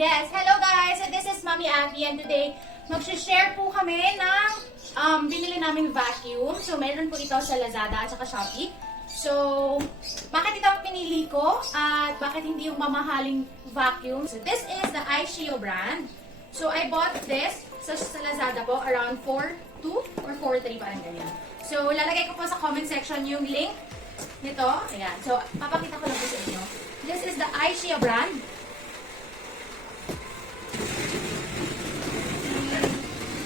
Yes, hello guys! So this is Mommy Abby and today mag-share po kami ng binili naming vacuum. So meron po ito sa Lazada at saka Shopee. So, bakit ito ang pinili ko at bakit hindi yung mamahaling vacuum? So this is the I-Shio brand. So I bought this sa Lazada po around 4.2 or 4.3 parang ganyan. So lalagay ko po sa comment section yung link nito. Ayan. So papakita ko lang po sa inyo. This is the I-Shio brand.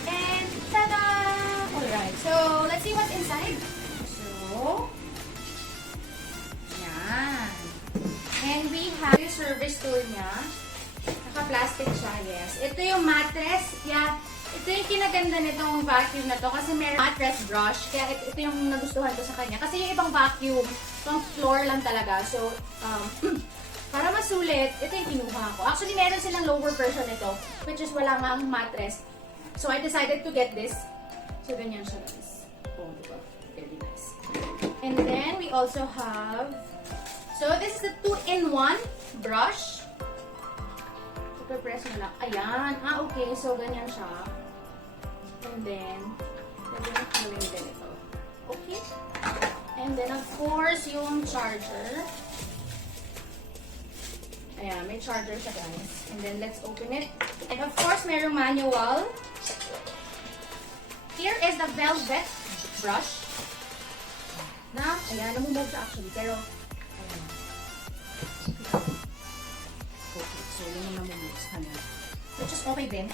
And tada! Alright. So let's see what's inside. So yan. And we have yung service tool niya. Naka-plastic siya, yes. Ito yung mattress. Yeah. Ito yung kinaganda nitong vacuum na to kasi may mattress brush. Kaya ito yung nagustuhan ko sa kanya. Kasi yung ibang vacuum, itong floor lang talaga. So, para masulit, ito yung kinuha ko. Actually, meron silang lower version nito, which is wala nga ang mattress. So, I decided to get this. So, ganyan siya, guys. Oh, diba? Very nice. And then, we also have, so this is the 2-in-1 brush. Press mo lang. Ayan. Okay. So, ganyan siya. And then, gawin din ito. Okay. And then, of course, yung charger. Ayan. May charger siya, guys. And then, let's open it. And of course, mayroong manual. Here is the velvet brush. Na, ayan. Namumove siya actually. Pero, ayan. So, yun yung namumove sa kanya. Which is okay din.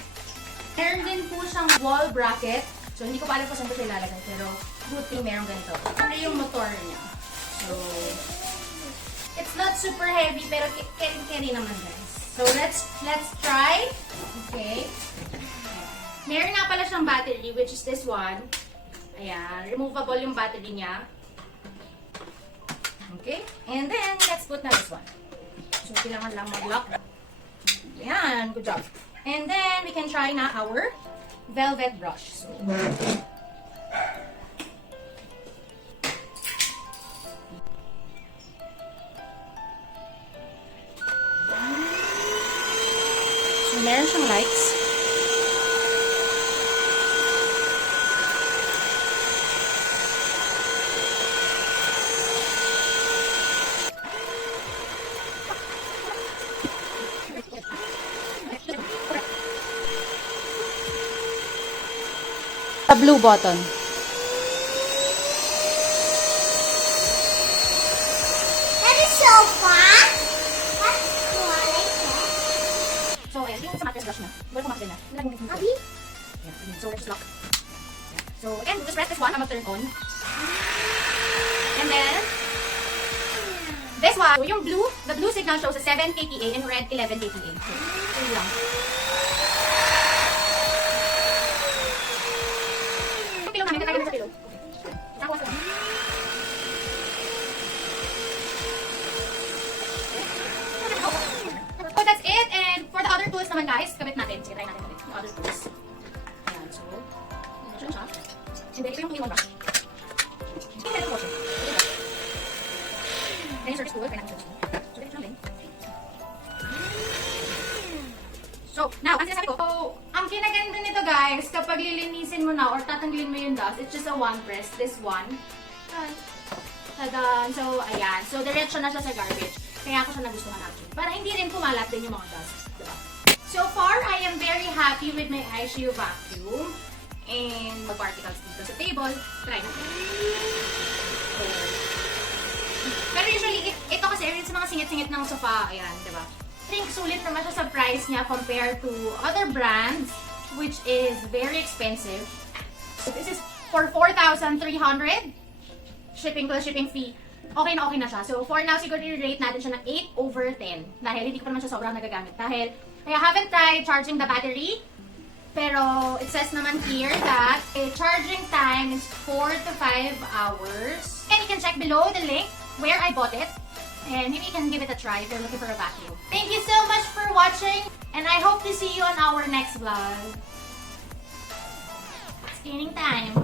Meron din po siyang wall bracket. So, hindi ko pa alam kung saan ko siya ilalagay. Pero, good thing meron ganito. Ano yung motor niya. So, it's not super heavy, pero carry naman, guys. So, let's try. Okay. Meron nga pala siyang battery, which is this one. Ayan. Removable yung battery niya. Okay. And then, let's put na this one. So, kailangan lang mag-lock. Ayan, good job. And then, we can try na our velvet brush. So, meron siyang lights. A blue button. That is so fun! That's cool, I like that. So, ayan, yung sa mattress brush na. Wala ko mattress na. Nilagay mo Abby? yeah, so, let's lock. Yeah. So, again, just press this one. I'm gonna turn on. And then, this one, so yung blue, the blue signal shows a 7 kPa and red 11 kPa. So, yun lang. Pillow namin, katagal sa pillow. Nakuha sa So, that's it. And for the other tools naman, guys, kabit natin. Sige, try natin kabit. Yung other tools. Ayan, so, yun siya. And then, ito yung 2-in-1 brush. Ito yung washer. Then yung service tool, try natin service tool. So, ganito lang din. So, now, ang sinasabi ko, ang kinaganda nito, guys, kapag lilinisin mo na or tatanggalin mo yung dust, it's just a one press. This one. Tadan. So, ayan. So, diretso na siya sa garbage. Kaya ako siya nagustuhan actually. Para hindi rin kumalat din yung mga dust. Diba? So far, I am very happy with my I-Shio vacuum. And mag-particles dito sa table. Try natin. So, pero usually, ito kasi sa mga singit-singit ng sofa, ayan, diba? I think sulit naman siya sa price niya compared to other brands, which is very expensive. So this is for 4,300. Shipping plus shipping fee. Okay na siya. So for now, siguro i-rate natin siya ng 8/10. Dahil hindi ko pa naman siya sobrang nagagamit. Dahil I haven't tried charging the battery. Pero it says naman here that a charging time is 4 to 5 hours. And you can check below the link where I bought it. And maybe you can give it a try if you're looking for a vacuum. Thank you so much for watching. And I hope to see you on our next vlog. Scanning time.